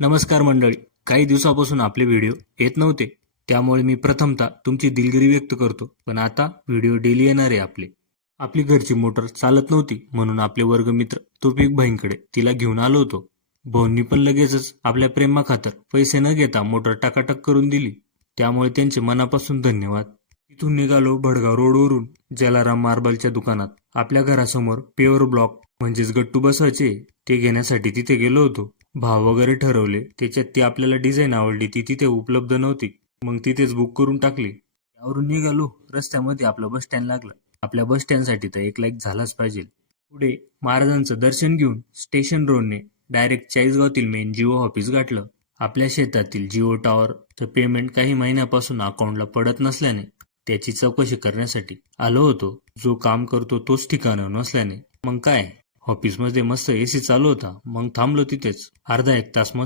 नमस्कार मंडळी. काही दिवसापासून आपले व्हिडिओ येत नव्हते, त्यामुळे मी प्रथमतः तुमची दिलगिरी व्यक्त करतो. पण आता व्हिडिओ डेली येणार आहे आपले. आपली घरची मोटर चालत नव्हती, म्हणून आपले वर्गमित्र तौफिक भाईंकडे तिला घेऊन आलो होतो. भाऊंनी पण लगेचच आपल्या प्रेमाखातर पैसे न घेता मोटर टाकाटाक करून दिली, त्यामुळे त्यांचे मनापासून धन्यवाद. तिथून निघालो भडगाव रोडवरून जलाराम मार्बलच्या दुकानात. आपल्या घरासमोर पेवर ब्लॉक म्हणजेच गट्टू बसवायचे, ते घेण्यासाठी तिथे गेलो होतो. भाव वगैरे ठरवले, त्याच्यात ती आपल्याला डिझाईन आवडली, ती तिथे उपलब्ध नव्हती, मग तिथेच बुक करून टाकली. त्यावरून निघालो. रस्त्यामध्ये आपलं बस स्टँड लागलं. आपल्या बस स्टँडसाठी तर एक लाईक झालाच पाहिजे. पुढे महाराजांचं दर्शन घेऊन स्टेशन रोडने डायरेक्ट चाळीसगावातील मेन जिओ ऑफिस गाठलं. आपल्या शेतातील जिओ टॉवरचं पेमेंट काही महिन्यापासून अकाउंटला पडत नसल्याने त्याची चौकशी करण्यासाठी आलो होतो. जो काम करतो तोच ठिकाणावर नसल्याने मग काय, ऑफिसमध्ये मस्त एसी चालू होता, मग थांबलो तिथेच. अर्धा एक तास मस्त